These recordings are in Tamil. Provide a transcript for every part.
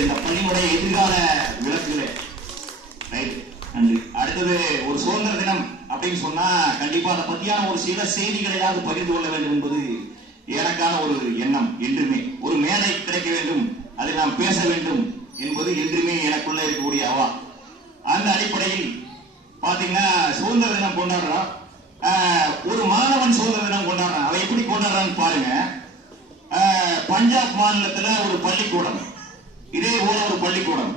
இந்த பள்ளியினுடைய எதிர்கால விளக்குகளே. ரைட் நன்றி. அடுத்தது ஒரு சுதந்திர தினம் அப்படின்னு சொன்னா கண்டிப்பா அதை பத்தியான ஒரு சில செய்திகளையாவது பகிர்ந்து கொள்ள வேண்டும் என்பது எனக்கான ஒரு எண்ணம் என்றுமே. ஒரு மேடை கிடைக்க வேண்டும் அதை நாம் பேச வேண்டும் என்பது என்றுமே எனக்குள்ள இருக்கக்கூடிய அவா. அந்த அடிப்படையில் பாத்தீங்கன்னா சுதந்திர தினம் கொண்டாடுறோம். ஒரு மாணவன் சுதந்திர தினம் கொண்டாடுறான். அவன் எப்படி கொண்டாடுறான்னு பாருங்க. பஞ்சாப் மாநிலத்துல ஒரு பள்ளிக்கூடம். இதே போல ஒரு பள்ளிக்கூடம்.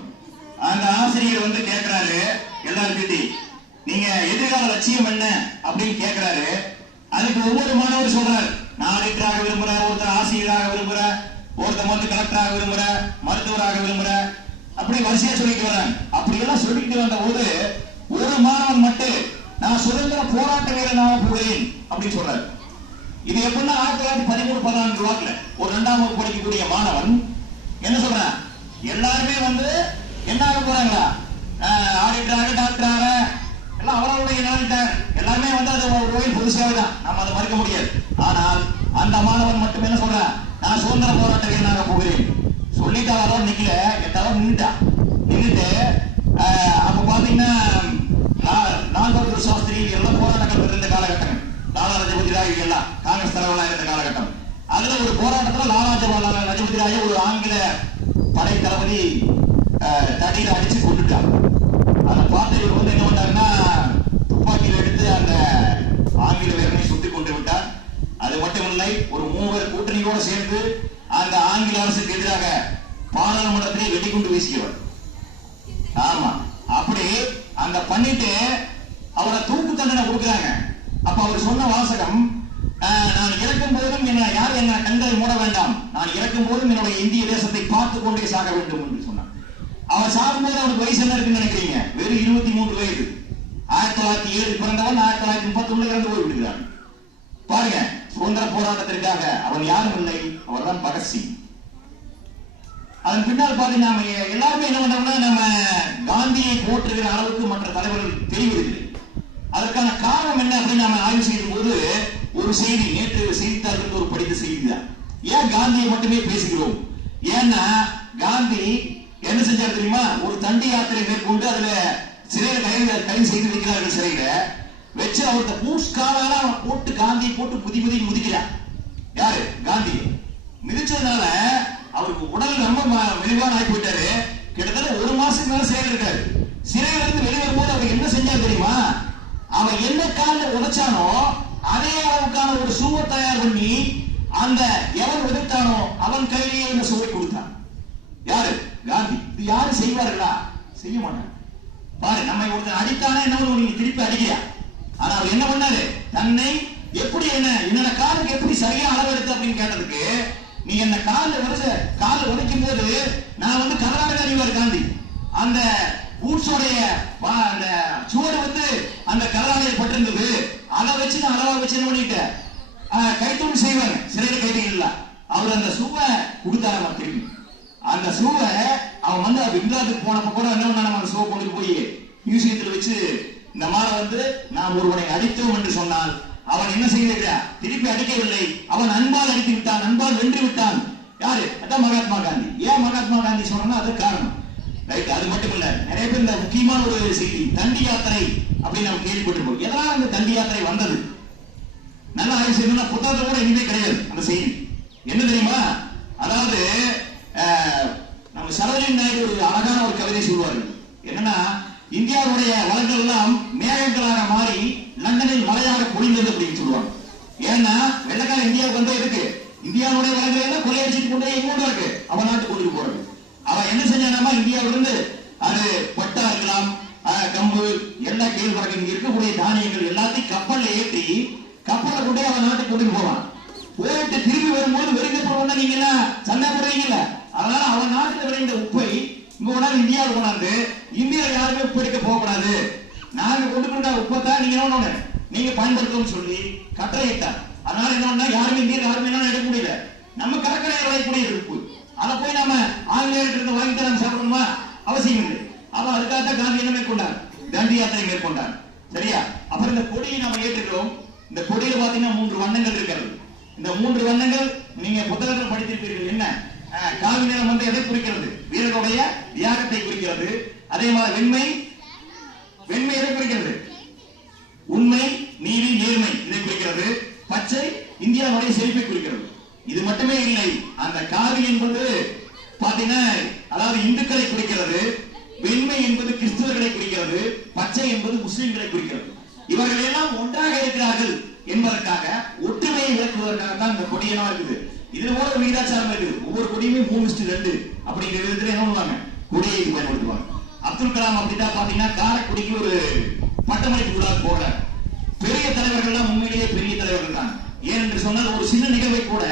அந்த ஆசிரியர் வந்து கேட்கிறாரு எல்லாருக்கிட்டையும் நீங்க எதிர்கால லட்சியம் என்ன? அப்படின்னு கேட்கிறாரு அதுக்கு ஒவ்வொரு மாணவர் சொல்றாரு நான் டாக்டராக விரும்புறேன் ஒருத்தர் ஆசிரியராக விரும்புறேன் ஒருத்தர் வந்து கலெக்டராக விரும்புறேன் மருத்துவராக விரும்புறேன் அப்படி வரிசையா சொல்லிட்டு வரேன் அப்படி எல்லாம் சொல்லிட்டு வந்த போது ஒரு மாணவன் மட்டும் நான் சுதந்திர போராட்ட வீரனாக போகிறேன் அப்படின்னு சொல்றாரு. இது எப்படின்னா ஆயிரத்தி தொள்ளாயிரத்தி பதிமூணு பதினான்கு வாக்குல ஒரு ரெண்டாம் வகுப்பு படிக்கக்கூடிய மாணவன் என்ன சொல்றான்? எல்லாருமே வந்து என்ன ஆக போறாங்களா ஆடிட்டராக டாக்டராக. எல்லாம் அவரவருடைய நிலையிட்டார் எல்லாருமே வந்து அது ஒரு கோயில் பொது சேவை தான். நம்ம அதை மறுக்க முடியாது. ஆனால் அந்த மாணவன் மட்டும் என்ன சொல்றேன்? நான் சுதந்திர போராட்ட வீரனாக போகிறேன். சொல்லிட்டு அவரோட நிக்கல. எட்டாவது நின்றுட்டான் நின்றுட்டு அப்போ அப்ப பாத்தீங்கன்னா லா- சாஸ்திரி எல்லாம் போராட்டங்கள் இருந்த காலகட்டம். லாலா ரஜபதி ராய் எல்லாம் காங்கிரஸ் தலைவராக இருந்த காலகட்டம். அதுல ஒரு போராட்டத்துல லாலா ஜவஹர்லால் ரஜபதி ராய் ஒரு ஆங்கில படை தளபதி ஆஹ், அடிச்சு கொண்டுட்டார் அதை பார்த்து இவர் வந்து என்ன பண்ணாருன்னா துப்பாக்கியில் எடுத்து அந்த ஆங்கில வீரனை சுட்டுக் கொண்டு விட்டார். அது மட்டுமில்லை ஒரு மூவர் கூட்டணியோடு சேர்ந்து அந்த ஆங்கில அரசுக்கு எதிராக பாராளுமன்றத்திலே வெடிகுண்டு வீசியவர். ஆமா. அப்படி அந்த பண்ணிட்டு அவரை தூக்கு தண்டனை கொடுக்குறாங்க. அப்ப அவர் சொன்ன வாசகம் நான் இறக்கும் போதும் என்ன யார் என்ன கண்களை மூட வேண்டாம். நான் இறக்கும் போதும் என்னுடைய இந்திய தேசத்தை பார்த்து கொண்டே சாக வேண்டும் என்று சொன்னார் அவர் சாகும்போது அவருக்கு வயசு என்ன இருக்குன்னு நினைக்கிறீங்க? வெறும் இருபத்தி மூன்று வயது. ஆயிரத்தி தொள்ளாயிரத்தி ஏழு பிறந்தவன் ஆயிரத்தி தொள்ளாயிரத்தி முப்பத்தி ஒண்ணு இறந்து போய் விடுகிறார் பாருங்க சுதந்திர போராட்டத்திற்காக அவர் யாரும் இல்லை. அவர்தான் பகத்சிங் அதன் பின்னால் பார்த்து நாம எல்லாருமே என்ன பண்றோம்னா நம்ம காந்தியை போற்றுகிற அளவுக்கு மற்ற தலைவர்கள் தெரிவதில்லை. அதற்கான காரணம் என்ன அப்படின்னு நாம ஆய்வு செய்யும் போது ஒரு செய்தி நேற்று செய்தித்தாள் ஒரு படித்த செய்தி தான் ஏன் காந்தியை மட்டுமே பேசுகிறோம்? ஏன்னா காந்தி என்ன செஞ்சார் தெரியுமா? ஒரு தண்டி யாத்திரை மேற்கொண்டு அதுல சிறையில கைது கைது செய்து வைக்கிறார்கள் சிறையில. வச்சு அவர்கிட்ட பூஸ் அவன் போட்டு காந்தியை போட்டு புதி புதி முதிக்கிறார் யாரு? காந்தி மிதிச்சதுனால அவருக்கு உடல் ரொம்ப ம- மெலிவான ஆகி போயிட்டாரு கிட்டத்தட்ட ஒரு மாசத்துக்கு மேல சிறையில் இருக்காரு. சிறையில இருந்து வெளியே வரும்போது அவர் என்ன செஞ்சார் தெரியுமா? அவன் என்ன காலில் உடைச்சானோ அதே ஒரு சூவை தயார் பண்ணி அந்த எவன் உதைத்தானோ அவன் கையிலேயே இந்த சுவை கொடுத்தான். யாரு? காந்தி. இது யாரு செய்வார்களா? செய்ய மாட்டாங்க. பாரு நம்மை ஒருத்தன் அடித்தானே என்ன நீங்க திருப்பி அடிக்கிறியா? ஆனா அவர் என்ன பண்ணாரு? தன்னை எப்படி என்ன என்னோட காலுக்கு எப்படி சரியா அளவு எடுத்து அப்படின்னு கேட்டதுக்கு நீ என்ன காலில் உதச்ச காலில் உதைக்கும் போது நான் வந்து கர்நாடக அறிவார் காந்தி. அந்த பூட்ஸோடைய அந்த சுவடு வந்து அந்த கல்லாலையில் பட்டிருந்தது. அதை வச்சு நான் அளவா வச்சு என்ன பண்ணிட்டேன் கைத்தொழில் செய்வார் சிறையில் கைது இல்ல. அவர் அந்த சூவை கொடுத்தாரு அவன் திரும்பி அந்த ஷூவை அவன் வந்து அப்ப இங்கிலாந்துக்கு போனப்ப கூட என்ன பண்ணான் அந்த சூவை கொண்டு போய் மியூசியத்தில் வச்சு இந்த மாதிரி வந்து நாம் ஒருவனை அடித்தோம் என்று சொன்னால் அவன் என்ன செய்திருக்கிறான் திருப்பி அடிக்கவில்லை. அவன் அன்பால் அடித்து விட்டான் அன்பால் வென்று விட்டான். யாரு? அதான் மகாத்மா காந்தி. ஏன் மகாத்மா காந்தி சொன்னா அது காரணம். ரைட் அது மட்டும் இல்ல நிறைய பேர் இந்த முக்கியமான ஒரு செய்தி தண்டி யாத்திரை அப்படின்னு நம்ம கேள்விப்பட்டிருப்போம். எதனால அந்த தண்டி யாத்திரை வந்தது? நல்ல ஆய்வு செய்யணும்னா புத்தகத்துல கூட எதுவுமே கிடையாது அந்த செய்தி. என்ன தெரியுமா? அதாவது நம்ம சரோஜினி நாயுடு ஒரு அழகான ஒரு கவிதை சொல்வார்கள் என்னன்னா இந்தியாவுடைய வளங்கள் எல்லாம் மேகங்களாக மாறி லண்டனில் மழையாக பொழிந்தது அப்படின்னு சொல்லுவாங்க. ஏன்னா வெள்ளக்கார இந்தியாவுக்கு வந்தே இருக்கு இந்தியாவுடைய வளங்கள் எல்லாம் கொள்ளையடிச்சிட்டு கொண்டே எங்கூட இருக்கு அவன் நாட்டு கொண்டு போறது அவன் என்ன இந்தியாவிலிருந்து அது பட்டா இருக்கலாம் கம்பு எல்லா கேழ்வரகு இங்க இருக்கக்கூடிய தானியங்கள் எல்லாத்தையும் கப்பல்ல ஏற்றி கப்பல்ல கொண்டு அவன் நாட்டுக்கு கொண்டு போவான். போயிட்டு திரும்பி வரும்போது வெறுக்கப்பட நீங்க என்ன சண்டை போடுறீங்கல்ல? அதனால அவன் நாட்டுல விளைந்த உப்பை இங்க கொண்டாந்து கொண்டாந்து இந்தியால யாருமே உப்பு எடுக்க போகக்கூடாது. நாங்க கொண்டு கொண்ட உப்பை தான் நீங்க என்ன நீங்க பயன்படுத்தணும்னு சொல்லி கட்டளையிட்டார் அதனால என்ன யாருமே இந்தியா யாருமே என்ன எடுக்க முடியல. நம்ம கடற்கரை விளையக்கூடிய உப்பு. அதை போய் நாம ஆங்கிலேயர்கிட்ட இருந்து வாங்கிட்டு சாப்பிடணுமா? அவசியம் இல்லை. அவர் அதுக்காக தான் காந்தி என்ன மேற்கொண்டார். தண்டி யாத்திரை மேற்கொண்டார். சரியா? அப்புறம் இந்த கொடியை நாம ஏற்றுக்கிறோம். இந்த கொடியில பாத்தீங்கன்னா மூன்று வண்ணங்கள் இருக்கிறது. இந்த மூன்று வண்ணங்கள் நீங்க புத்தகத்தில் படித்திருப்பீர்கள். என்ன? காவி நிறம் வந்து எதை குறிக்கிறது? வீரர்களுடைய தியாகத்தை குறிக்கிறது. அதே மாதிரி வெண்மை வெண்மை எதை குறிக்கிறது? உண்மை நீதி நேர்மை இதை குறிக்கிறது. பச்சை இந்தியாவுடைய செழிப்பை குறிக்கிறது. இது மட்டுமே இல்லை அந்த காவி என்பது பாத்தீங்கன்னா அதாவது இந்துக்களை குறிக்கிறது வெண்மை என்பது கிறிஸ்துவர்களை குறிக்கிறது பச்சை என்பது முஸ்லிம்களை குறிக்கிறது. இவர்கள் எல்லாம் ஒன்றாக இருக்கிறார்கள் என்பதற்காக ஒற்றுமையை விளக்குவதற்காக தான் இந்த கொடியெல்லாம் இருக்குது. இது போல விகிதாச்சாரம் இருக்குது. ஒவ்வொரு கொடியுமே மூணு இஸ்டு ரெண்டு அப்படிங்கிற விதத்துல என்ன பண்ணுவாங்க கொடியை பயன்படுத்துவாங்க. அப்துல் கலாம் அப்படிதான் பாத்தீங்கன்னா காரைக்குடிக்கு ஒரு பட்டமளிப்பு விழா போல பெரிய தலைவர்கள்லாம் உண்மையிலேயே பெரிய தலைவர்கள் தான். ஏனென்று சொன்னால் ஒரு சின்ன நிகழ்வை கூட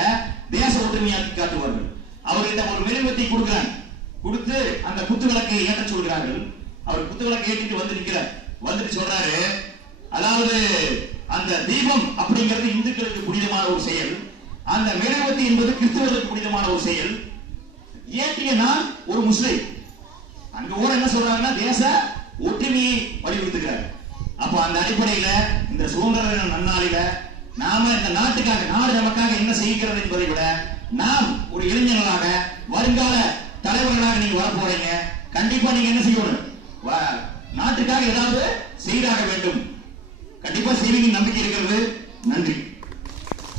ஒற்றுமையாக்கி காட்டுவார்கள் அவர்களிடம் ஒரு மெழுகுவத்தை கொடுக்கிறான் கொடுத்து அந்த குத்து விளக்கை ஏற்ற சொல்கிறார்கள். அவர் குத்து விளக்கை ஏற்றிட்டு வந்து நிற்கிறார். வந்துட்டு சொல்றாரு அதாவது அந்த தீபம் அப்படிங்கிறது இந்துக்களுக்கு புனிதமான ஒரு செயல். அந்த மெழுகுவத்தி என்பது கிறிஸ்தவர்களுக்கு புனிதமான ஒரு செயல். ஏற்றிய நான் ஒரு முஸ்லிம். அங்க ஊர் என்ன சொல்றாங்கன்னா தேச ஒற்றுமையை வலியுறுத்துகிறார். அப்ப அந்த அடிப்படையில இந்த சுதந்திர நன்னாளில நாம இந்த நாட்டுக்காக நாடு நமக்காக என்ன செய்கிறது என்பதை விட நாம் ஒரு இளைஞர்களாக வருங்கால தலைவர்களாக நீங்க வர போறீங்க கண்டிப்பா நீங்க என்ன செய்யணும்? நாட்டுக்காக ஏதாவது செய்தாக வேண்டும். கண்டிப்பா செய்வீங்க நம்பிக்கை இருக்கிறது.